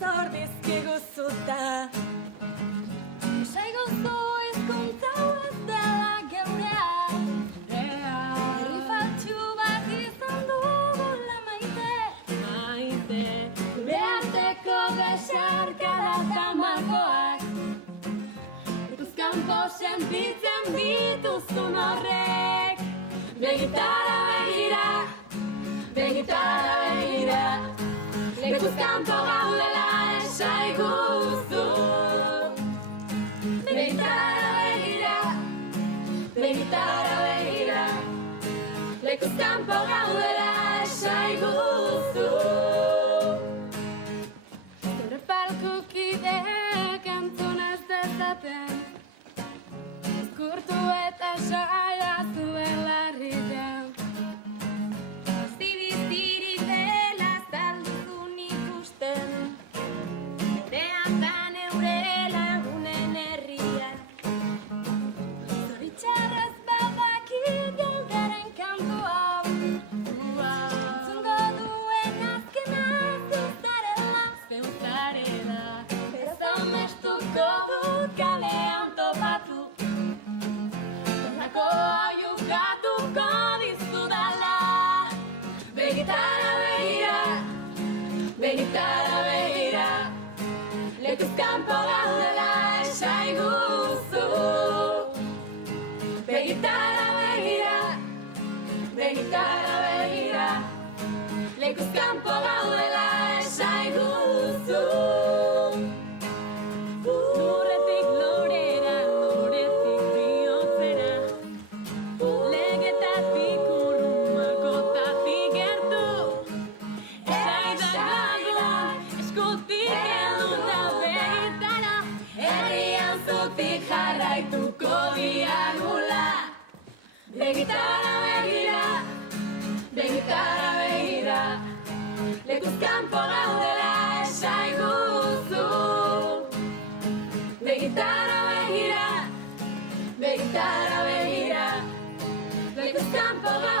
zor dizkiguzuta. Esaiguzu hizkuntza hau ez dela geurea. Herri faltsu bat izan dugula maite. Gure arteko besarkada eta margoak kanpo sentitzen dituzun horrek. Begitara begira, begitara begira, lekuz kanpo gaudela esaiguzu. Begitara begira, begitara begira, lekuz kanpo gaudela esaiguzu. Zure palkukideak entzun ez dezaten, kurtu eta saiatu belarritan. Bizirik dela zalduzun ikusten, gurean da neure lagunen herria. Zoritxarrez badakit geldaren kantu hau, entzungo duen azkena zuzarela. Beraz amestuko dut kalean topatu, jugatuko dizudala. Begitara begira, begitara begira, lekuz kanpo gaudela esaiguzu. Begitara begira, begitara begira, lekuz kanpo gaudela esaiguzu. Lurretik lorera, loretik bihotzera, legetatik urrumakotatik gertu, esaidagun eskutik eduta begitara, herrian zutik jarraituko diagula. Begitara begira, begitara begira, lekuz kanpo gaudela esaiguzu. Begitara begira, begitara begira, lekuz kanpo gaudela